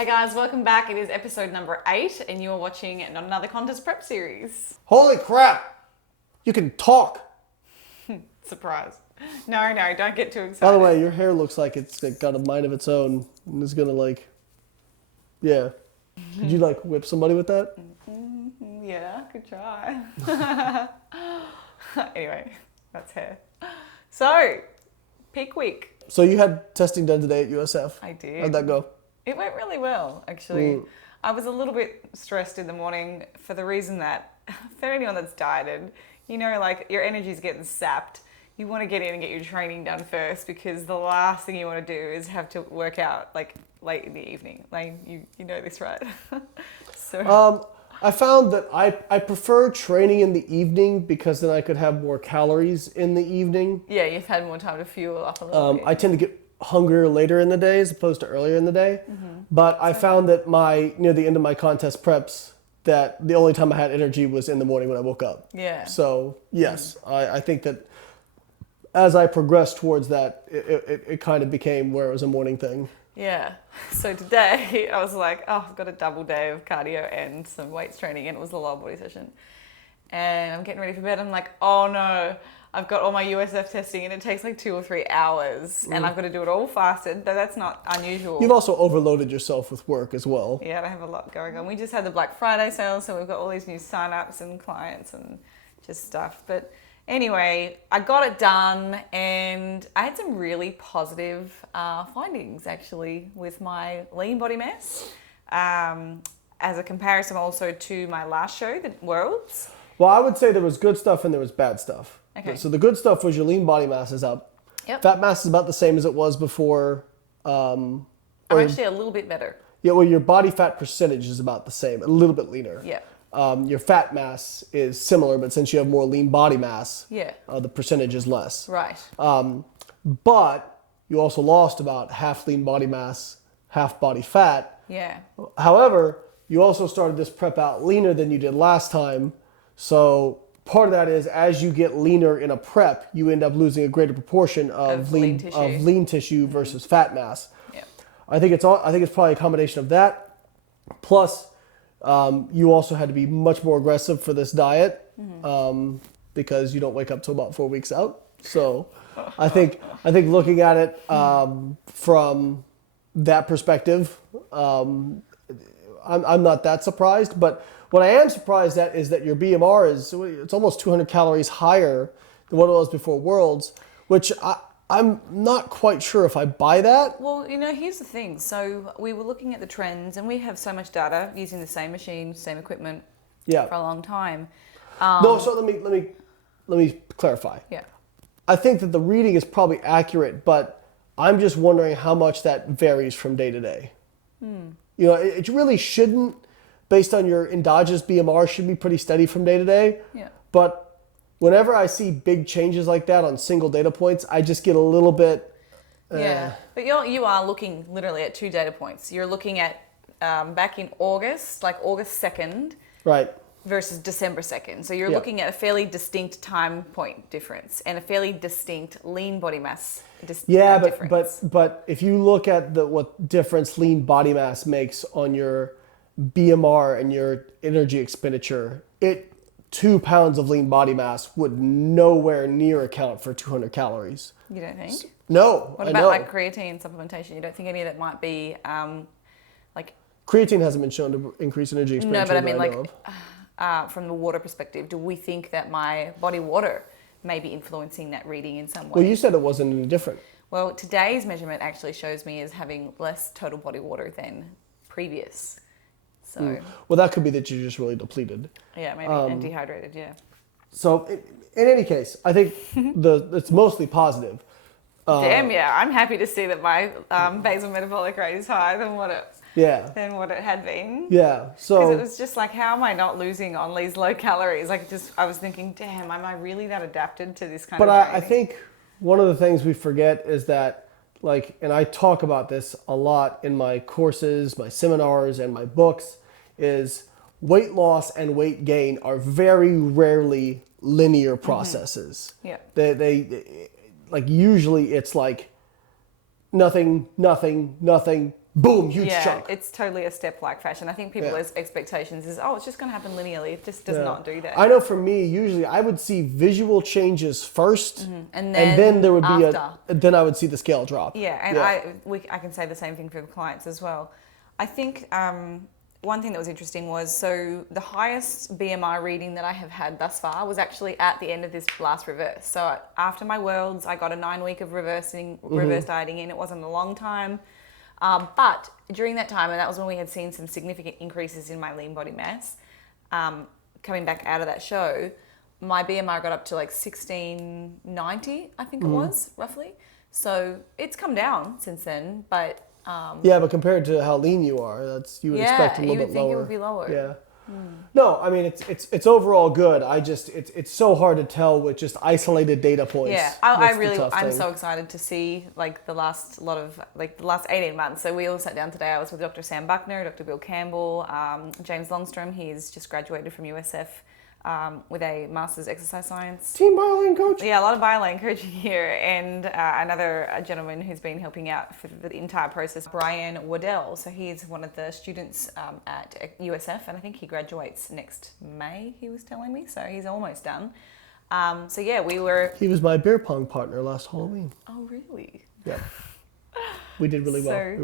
Hi guys, welcome back. It is episode number 8 and you are watching another contest prep series. Holy crap! You can talk! Surprise. No, don't get too excited. By the way, your hair looks like it's got a mind of its own and it's gonna yeah. Could you whip somebody with that? Yeah, good try. Anyway, that's hair. So, peak week. So you had testing done today at USF. I did. How'd that go? It went really well, actually. I was a little bit stressed in the morning for the reason that, for anyone that's dieted, your energy's getting sapped. You want to get in and get your training done first because the last thing you want to do is have to work out late in the evening. You know this, right? So. I found that I prefer training in the evening because then I could have more calories in the evening. Yeah, you've had more time to fuel up a little bit. I tend to get hungrier later in the day as opposed to earlier in the day. But I found that near the end of my contest preps, that the only time I had energy was in the morning when I woke up. Yeah. So yes, I think that as I progressed towards that, it kind of became where it was a morning thing. Yeah. So today I was like, I've got a double day of cardio and some weights training, and it was the lower body session. And I'm getting ready for bed. I'm like, oh no, I've got all my USF testing and it takes 2 or 3 hours and I've got to do it all fasted. That's not unusual. You've also overloaded yourself with work as well. Yeah, I have a lot going on. We just had the Black Friday sale, so we've got all these new sign-ups and clients and just stuff. But anyway, I got it done and I had some really positive findings actually with my lean body mass as a comparison also to my last show, the Worlds. Well, I would say there was good stuff and there was bad stuff. Okay. So the good stuff was your lean body mass is up. Yep. Fat mass is about the same as it was before. I'm actually a little bit better. Yeah, well, your body fat percentage is about the same, a little bit leaner. Yeah. Your fat mass is similar, but since you have more lean body mass, Yeah. The percentage is less. Right. But you also lost about half lean body mass, half body fat. Yeah. However, you also started this prep out leaner than you did last time. So part of that is as you get leaner in a prep, you end up losing a greater proportion of lean tissue versus fat mass. Yeah. I think it's probably a combination of that. Plus, you also had to be much more aggressive for this diet because you don't wake up till about 4 weeks out. So I think looking at it from that perspective, I'm not that surprised. But what I am surprised at is that your BMR it's almost 200 calories higher than what it was before Worlds, which I'm not quite sure if I buy that. Well, here's the thing. So we were looking at the trends and we have so much data using the same machine, same equipment for a long time. No, so let me clarify. Yeah. I think that the reading is probably accurate, but I'm just wondering how much that varies from day to day. It really shouldn't, based on your endogenous BMR, should be pretty steady from day to day. Yeah. But whenever I see big changes like that on single data points, I just get a little bit. Yeah. But you are looking literally at 2 data points. You're looking at back in August, like August 2nd. Right. Versus December 2nd. So you're looking at a fairly distinct time point difference and a fairly distinct lean body mass difference. but if you look at what difference lean body mass makes on your BMR and your energy expenditure, 2 pounds of lean body mass would nowhere near account for 200 calories. You don't think? No. What about creatine supplementation? You don't think any of that might be creatine hasn't been shown to increase energy expenditure? No, but I mean from the water perspective, do we think that my body water may be influencing that reading in some way? Well, you said it wasn't any different. Well, today's measurement actually shows me as having less total body water than previous. So. Well, that could be that you're just really depleted. Yeah, maybe and dehydrated. Yeah. So, in any case, I think it's mostly positive. Damn, yeah, I'm happy to see that my basal metabolic rate is higher than what it had been. Yeah. So because it was just how am I not losing on these low calories? I was thinking, damn, am I really that adapted to this kind of training? But I think one of the things we forget is that, and I talk about this a lot in my courses, my seminars, and my books, is weight loss and weight gain are very rarely linear processes. Yeah. They usually it's nothing, boom, huge Yeah, chunk. it's totally a step-like fashion. I think people's expectations is, it's just going to happen linearly. It just does not do that. I know for me, usually I would see visual changes first, And then there would be after. then I would see the scale drop. Yeah, and I can say the same thing for the clients as well. I think one thing that was interesting was, so the highest BMI reading that I have had thus far was actually at the end of this last reverse. So after my Worlds, I got a 9-week of reverse dieting in. It wasn't a long time. But during that time, and that was when we had seen some significant increases in my lean body mass, coming back out of that show, my BMI got up to like 1690, I think it was, roughly. So it's come down since then, but... but compared to how lean you are, you would expect a little bit lower. Yeah, you would think it would be lower. Yeah. No, I mean it's overall good. It's so hard to tell with just isolated data points. Yeah, I'm so excited to see like the last 18 months. So we all sat down today. I was with Dr. Sam Buckner, Dr. Bill Campbell, James Longstrom. He's just graduated from USF with a master's exercise science. Team BioLane coach. Yeah, a lot of BioLane coaching here, and another gentleman who's been helping out for the entire process, Brian Waddell. So he's one of the students at USF, and I think he graduates next May, he was telling me. So he's almost done. He was my beer pong partner last Halloween. Oh, really? Yeah. We did really well.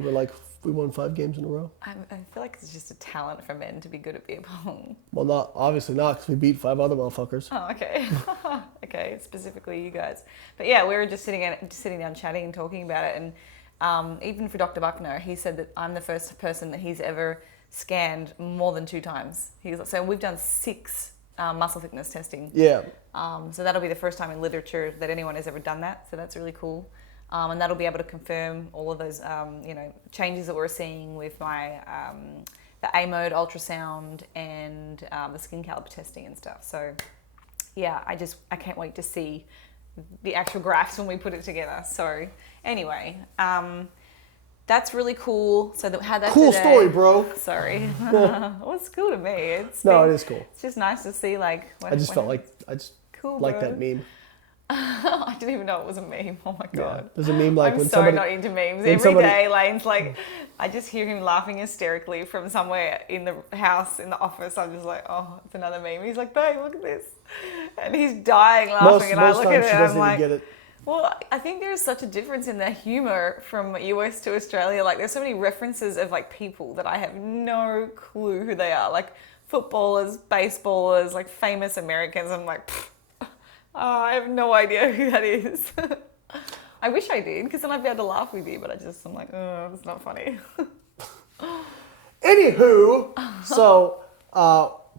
We won 5 games in a row. I feel like it's just a talent for men to be good at beer pong. Well, obviously not, because we beat 5 other motherfuckers. Oh, okay. Okay, specifically you guys. But yeah, we were just sitting down chatting and talking about it. And even for Dr. Buckner, he said that I'm the first person that he's ever scanned more than 2 times. So we've done 6 muscle thickness testing. Yeah. So that'll be the first time in literature that anyone has ever done that. So that's really cool. And that'll be able to confirm all of those, changes that we're seeing with my the A mode ultrasound and the skin caliper testing and stuff. So, yeah, I can't wait to see the actual graphs when we put it together. So, anyway, that's really cool. So that had that cool today. Story, bro. Sorry, well, it's cool to me. It is cool. It's just nice to see like. I just cool, like bro. that meme. I didn't even know it was a meme. Oh my god. Yeah. There's a meme like I'm when so somebody... not into memes. Every day, Lane's like, I just hear him laughing hysterically from somewhere in the house, in the office. I'm just like, oh, it's another meme. He's like, babe, look at this. And he's dying laughing. And I look at it and I'm like, get it. well, I think there's such a difference in the humor from US to Australia. Like, there's so many references of like people that I have no clue who they are. Like footballers, baseballers, like famous Americans. I'm like, oh, I have no idea who that is. I wish I did, because then I'd be able to laugh with you, but I'm like, oh, it's not funny. Anywho, so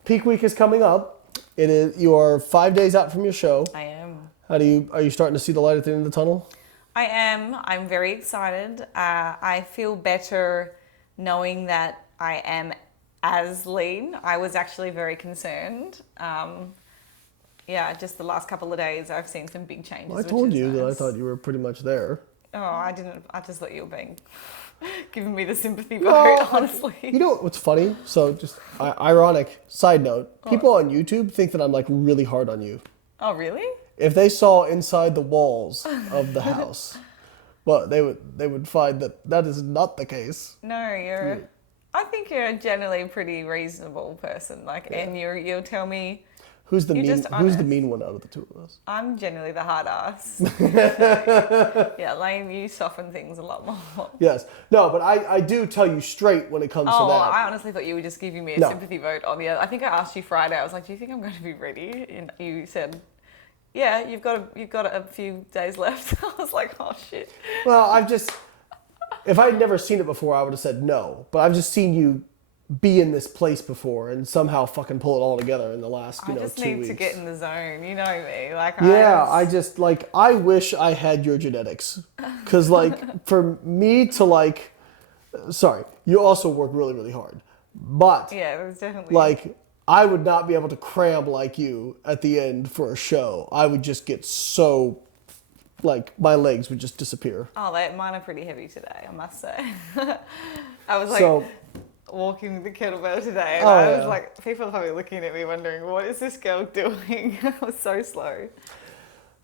peak week is coming up. You are 5 days out from your show. I am. Are you starting to see the light at the end of the tunnel? I am. I'm very excited. I feel better knowing that I am as lean. I was actually very concerned. Just the last couple of days, I've seen some big changes. Well, I told you that I thought you were pretty much there. Oh, I didn't. I just thought you were giving me the sympathy vote, honestly. You know what's funny? So just ironic side note, people on YouTube think that I'm like really hard on you. Oh, really? If they saw inside the walls of the house, well, they would find that is not the case. No, I think you're a generally pretty reasonable person. And you'll tell me. Who's the mean one out of the two of us? I'm generally the hard ass. Yeah, Lane, you soften things a lot more. Yes. No, but I do tell you straight when it comes to that. Oh, I honestly thought you were just giving me a sympathy vote on the other. I think I asked you Friday. I was like, do you think I'm going to be ready? And you said, yeah, you've got a few days left. I was like, oh shit. Well, if I'd never seen it before, I would have said no. But I've just seen you be in this place before and somehow fucking pull it all together in the last 2 weeks. I just need to get in the zone, you know me. I wish I had your genetics, because for me to sorry, you also work really, really hard, but yeah, it was definitely I would not be able to cram like you at the end for a show. I would just get so my legs would just disappear. Oh, mine are pretty heavy today, I must say. I was walking with the kettlebell today, and I was like, people are probably looking at me wondering, what is this girl doing? I was so slow.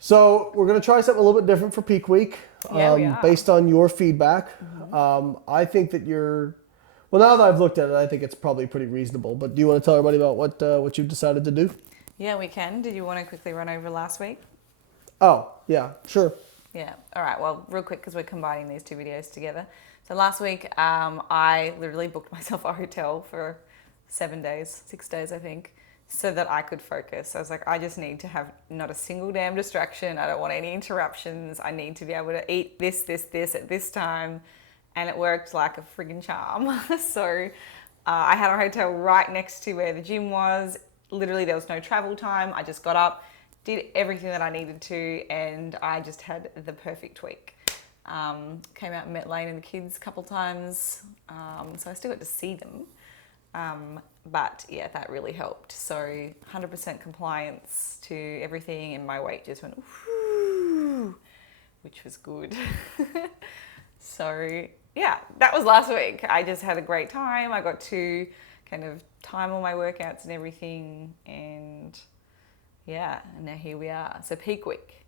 So we're going to try something a little bit different for peak week, Yeah, we are. based on your feedback. I think that well, now that I've looked at it, I think it's probably pretty reasonable. But do you want to tell everybody about what you've decided to do? Yeah, we can. Did you want to quickly run over last week? Oh, yeah, sure. Yeah. All right. Well, real quick, because we're combining these two videos together. So last week, I literally booked myself a hotel for 6 days, I think, so that I could focus. I was like, I just need to have not a single damn distraction. I don't want any interruptions. I need to be able to eat this at this time. And it worked like a friggin' charm. So I had a hotel right next to where the gym was. Literally, there was no travel time. I just got up, did everything that I needed to, and I just had the perfect week. Came out and met Lane and the kids a couple times. So I still got to see them. But yeah, that really helped. So 100% compliance to everything, and my weight just went, whoo, which was good. So yeah, that was last week. I just had a great time. I got to kind of time all my workouts and everything, and yeah, and now here we are. So peak week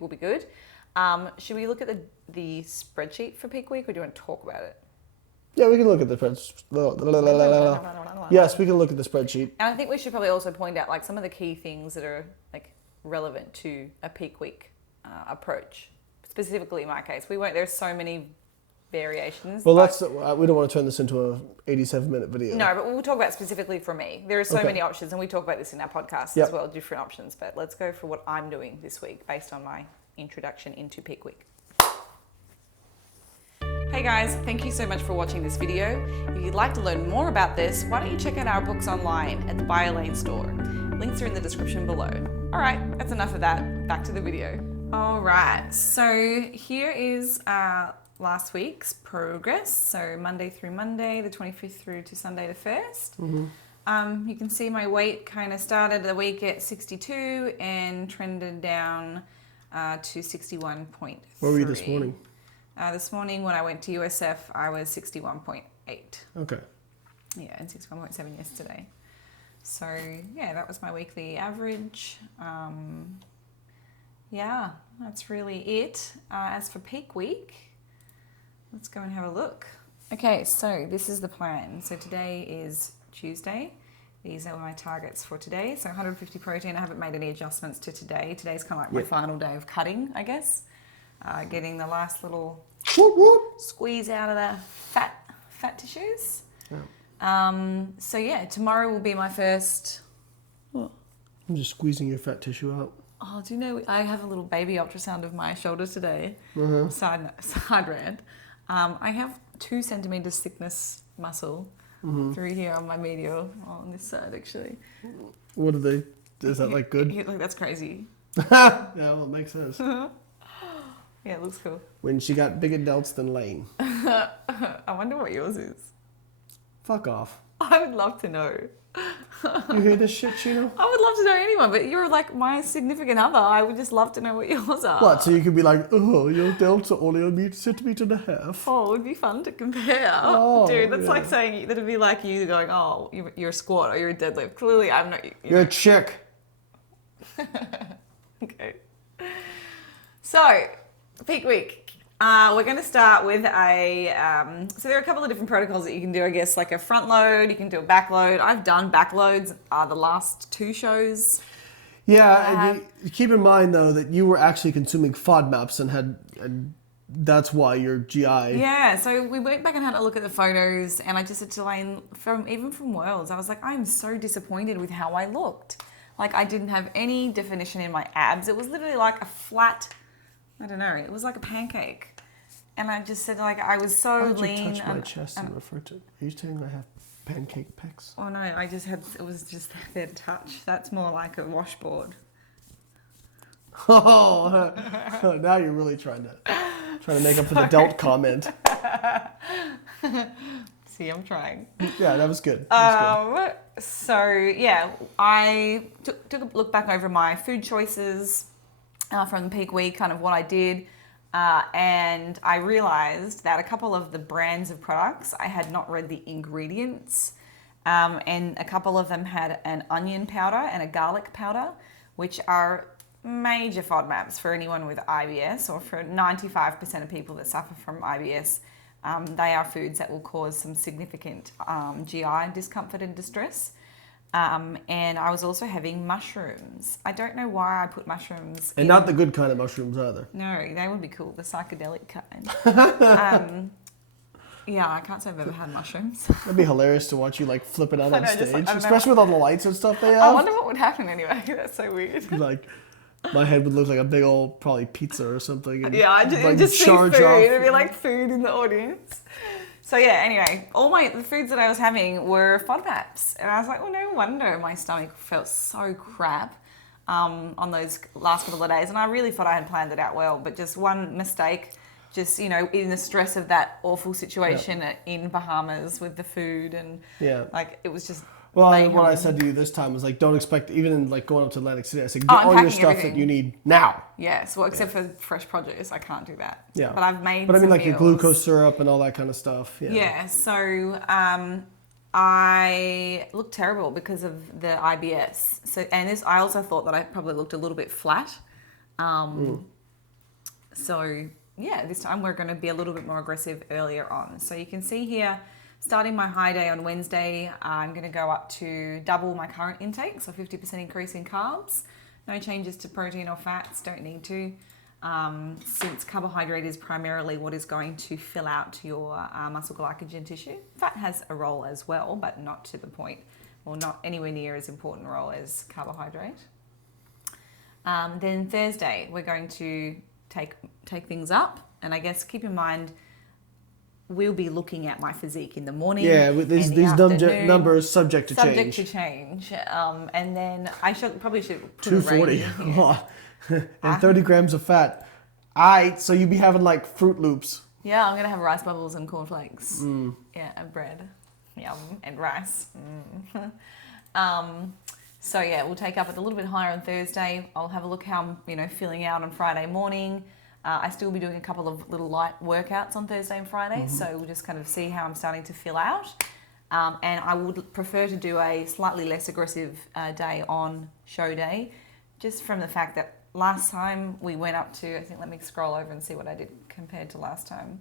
will be good. Should we look at the spreadsheet for peak week, or do you want to talk about it? Yeah, we can look at the spreadsheet. Yes, we can look at the spreadsheet. And I think we should probably also point out like some of the key things that are like relevant to a peak week approach. Specifically in my case, there's so many variations. Well, we don't want to turn this into a 87-minute video. No, but we'll talk about specifically for me. There are so many options, and we talk about this in our podcast as well, different options. But let's go for what I'm doing this week based on my introduction into peak week. Hey guys, thank you so much for watching this video. If you'd like to learn more about this, why don't you check out our books online at the Buy a Lane store. Links are in the description below. All right, that's enough of that. Back to the video. All right, so here is last week's progress. So Monday through Monday, the 25th through to Sunday the 1st. You can see my weight kind of started the week at 62 and trended down to 61.3. Where were you this morning? This morning when I went to USF, I was 61.8. Okay. Yeah, and 61.7 yesterday. So yeah, that was my weekly average. Yeah, that's really it. As for peak week, let's go and have a look. Okay, so this is the plan. So today is Tuesday. These are my targets for today. So 150 protein. I haven't made any adjustments to today. Today's kind of like my final day of cutting, I guess. Getting the last little squeeze out of the fat tissues. Yeah. So yeah, tomorrow will be my first. I'm just squeezing your fat tissue out. Oh, do you know I have a little baby ultrasound of my shoulder today? Side rant. I have 2 centimeters thickness muscle through here on my medial, on this side actually. What are they? Is that like good? Like that's crazy. Yeah, well, it makes sense. Yeah, it looks cool. When she got bigger delts than Lane. I wonder what yours is. Fuck off. I would love to know. You hear this shit, Chino? I would love to know anyone, but you're like my significant other. I would just love to know what yours are. What? So you could be like, oh, your delts are only a centimeter and a half. Oh, it would be fun to compare. Oh, dude, that's like saying that'd be like you going, oh, you're a squat or you're a deadlift. Clearly, I'm not. You're a chick. Okay. So, peak week. We're going to start with so there are a couple of different protocols that you can do, I guess, like a front load, you can do a back load. I've done back loads the last 2 shows. Yeah, and keep in mind, though, that you were actually consuming FODMAPs and that's why your GI... Yeah, so we went back and had a look at the photos, and I just said to Lane, even from Worlds, I was like, I'm so disappointed with how I looked. Like, I didn't have any definition in my abs. It was literally like a flat... I don't know. It was like a pancake, and I just said like I was so Why did lean. you touch my chest and refer to? Are you saying I have pancake pecs? Oh no, I just had. It was just there to touch. That's more like a washboard. Oh, now you're really trying to make up for the delt comment. See, I'm trying. Yeah, that was good. So yeah, I took a look back over my food choices. From the peak week, kind of what I did, and I realized that a couple of the brands of products, I had not read the ingredients, and a couple of them had an onion powder and a garlic powder, which are major FODMAPs for anyone with IBS, or for 95% of people that suffer from IBS. They are foods that will cause some significant GI discomfort and distress. And I was also having mushrooms. I don't know why I put mushrooms And not the good kind of mushrooms either. No, they would be cool, the psychedelic kind. Yeah, I can't say I've ever had mushrooms. That'd be hilarious to watch you like flipping out I on know, just stage, like, I don't know. especially with all the lights and stuff they have. I wonder what would happen anyway. That's so weird. Like, my head would look like a big old probably pizza or something. And, Yeah, I just, like, just see food. charge off. It'd be like food in the audience. So yeah, anyway, the foods that I was having were FODMAPs. And I was like, well, no wonder my stomach felt so crap on those last couple of days. And I really thought I had planned it out well, but just one mistake, just, you know, in the stress of that awful situation in Bahamas with the food, and like, it was just... Well, what I said to you this time was like, don't expect, even in like going up to Atlantic City, I said, get I'm all your packing stuff everything. that you need now. Yes, well, except for fresh produce, I can't do that. Yeah. But I've made But I mean, some like your meals. glucose syrup and all that kind of stuff. Yeah, so I looked terrible because of the IBS. So, and this, I also thought that I probably looked a little bit flat. So yeah, this time we're going to be a little bit more aggressive earlier on. So you can see here, starting my high day on Wednesday, I'm going to go up to double my current intake, so 50% increase in carbs. No changes to protein or fats, don't need to. Since carbohydrate is primarily what is going to fill out your muscle glycogen tissue. Fat has a role as well, but not to the point, or not anywhere near as important a role as carbohydrate. Then Thursday, we're going to take things up, and I guess keep in mind, we'll be looking at my physique in the morning. Yeah, with these numbers subject to change. And then I probably should put 240 a range in here. and 30 grams of fat. Alright, so you'd be having like Fruit Loops. Yeah, I'm gonna have rice bubbles and cornflakes. Yeah, and bread. Yum, and rice. So yeah, we'll take up it a little bit higher on Thursday. I'll have a look how I'm, feeling out on Friday morning. I still be doing a couple of little light workouts on Thursday and Friday, so we'll just kind of see how I'm starting to feel out. And I would prefer to do a slightly less aggressive day on show day, just from the fact that last time we went up to, I think, let me scroll over and see what I did compared to last time.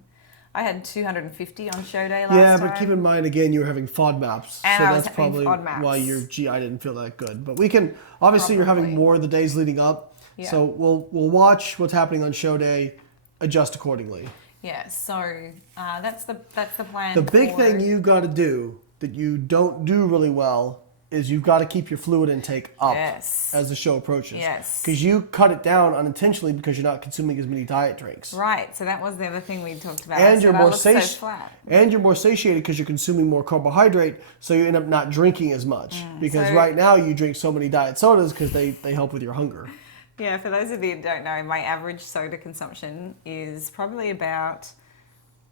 I had 250 on show day last time. Yeah, but keep in mind, again, you were having FODMAPs. And so I was that's having probably FODMAPs. why your GI didn't feel that good. But we can, obviously you're having more of the days leading up. Yeah. So we'll watch what's happening on show day, adjust accordingly. Yeah, so that's the plan. The big thing you've got to do that you don't do really well is you've got to keep your fluid intake up as the show approaches. Yes. Because you cut it down unintentionally because you're not consuming as many diet drinks. Right, so that was the other thing we talked about. And you're more so flat. And you're more satiated because you're consuming more carbohydrate, so you end up not drinking as much. Because right now you drink so many diet sodas because they help with your hunger. Yeah, for those of you who don't know, my average soda consumption is probably about,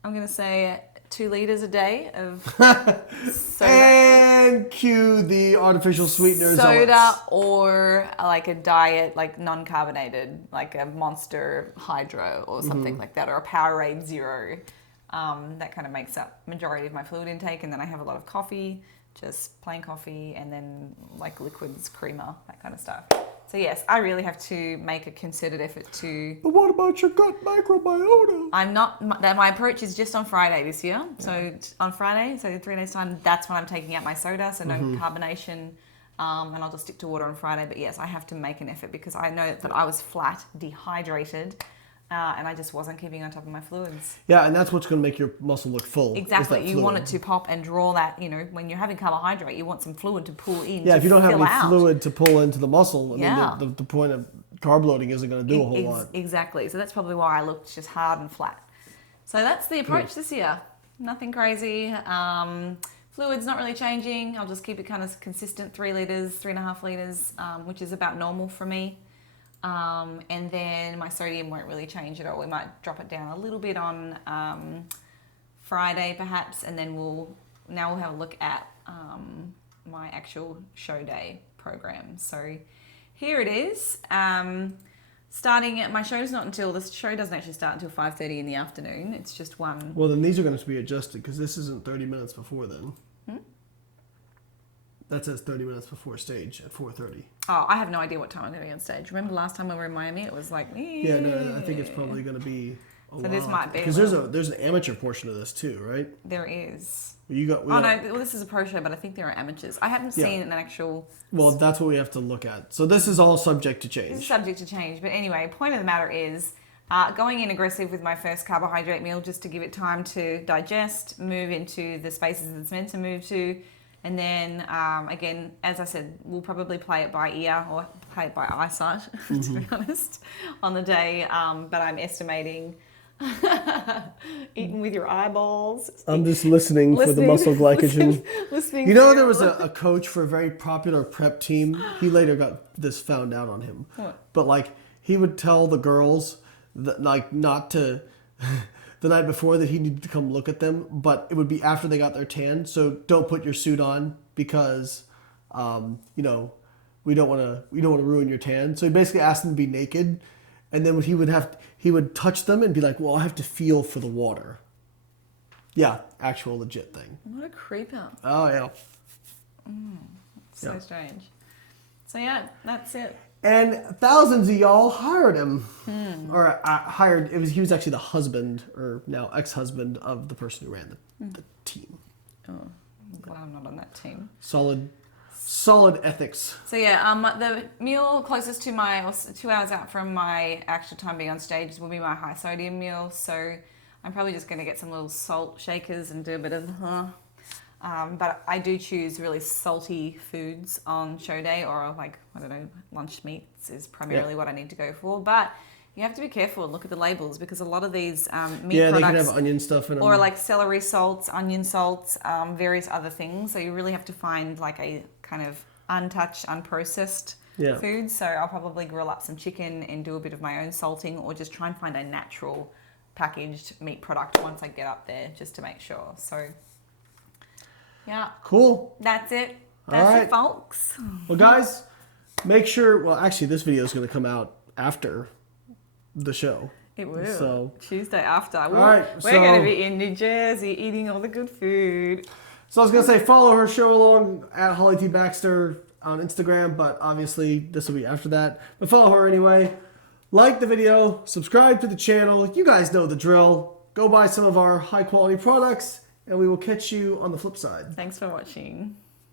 I'm going to say, 2 liters a day of soda. And cue the artificial sweeteners. Soda or like a diet, like non-carbonated, like a Monster Hydro or something like that, or a Powerade Zero. That kind of makes up majority of my fluid intake. And then I have a lot of coffee, just plain coffee, and then like liquids, creamer, that kind of stuff. So yes, I really have to make a concerted effort to... But what about your gut microbiota? I'm not... My approach is just on Friday this year. So on Friday, so in 3 days' time, that's when I'm taking out my soda, so no carbonation, and I'll just stick to water on Friday. But yes, I have to make an effort because I know that I was flat, dehydrated, and I just wasn't keeping on top of my fluids. Yeah, and that's what's going to make your muscle look full. Exactly. You want it to pop and draw that, when you're having carbohydrate, you want some fluid to pull in. Yeah, if you don't have any fluid to pull into the muscle, then the point of carb loading isn't going to do a whole lot. Exactly. So that's probably why I looked just hard and flat. So that's the approach this year. Nothing crazy. Fluid's not really changing. I'll just keep it kind of consistent, 3 liters, 3.5 liters, which is about normal for me. And then my sodium won't really change at all. We might drop it down a little bit on Friday perhaps, and then we'll have a look at my actual show day program. So here it is. Starting at my show's not until, the show doesn't actually start until 5:30 in the afternoon. It's just one. Well, then these are going to be adjusted because this isn't 30 minutes before then. That says 30 minutes before stage at 4:30. Oh, I have no idea what time I'm going to be on stage. Remember last time when we were in Miami, it was like, Yeah, no, I think it's probably going to be a while. This might be. Because there's an amateur portion of this too, right? There is. No, well, this is a pro show, but I think there are amateurs. I haven't seen an actual... Well, that's what we have to look at. So this is all subject to change. This is subject to change. But anyway, point of the matter is... going in aggressive with my first carbohydrate meal just to give it time to digest, move into the spaces it's meant to move to. And then, again, as I said, we'll probably play it by ear or play it by eyesight, to be honest, on the day. But I'm estimating eating with your eyeballs. I'm just listening for the muscle glycogen. Listening you know, there was a coach for a very popular prep team. He later got this found out on him. What? But, like, he would tell the girls... not to the night before that he needed to come look at them, but it would be after they got their tan. So don't put your suit on because we don't want to ruin your tan. So he basically asked them to be naked, and then he would touch them and be like, well, I have to feel for the water. Yeah, actual legit thing. What a creeper. Oh yeah. So strange. So yeah, that's it. And thousands of y'all hired him, or he was actually the husband, or now ex-husband of the person who ran the team. Oh, I'm glad I'm not on that team. Solid ethics. So yeah, the meal closest to or 2 hours out from my actual time being on stage will be my high sodium meal. So I'm probably just going to get some little salt shakers and do a bit of but I do choose really salty foods on show day, or like, I don't know, lunch meats is primarily what I need to go for. But you have to be careful and look at the labels, because a lot of these meat products... they can have onion stuff in them. Or like celery salts, onion salts, various other things. So you really have to find like a kind of untouched, unprocessed food. So I'll probably grill up some chicken and do a bit of my own salting, or just try and find a natural packaged meat product once I get up there, just to make sure. So... yeah. Cool. That's it. That's it, folks. Well, guys, make sure... Well, actually, this video is going to come out after the show. It will. So, Tuesday after. We're going to be in New Jersey eating all the good food. So I was going to say, follow her show along at Holly T. Baxter on Instagram, but obviously this will be after that. But follow her anyway. Like the video. Subscribe to the channel. You guys know the drill. Go buy some of our high-quality products. And we will catch you on the flip side. Thanks for watching.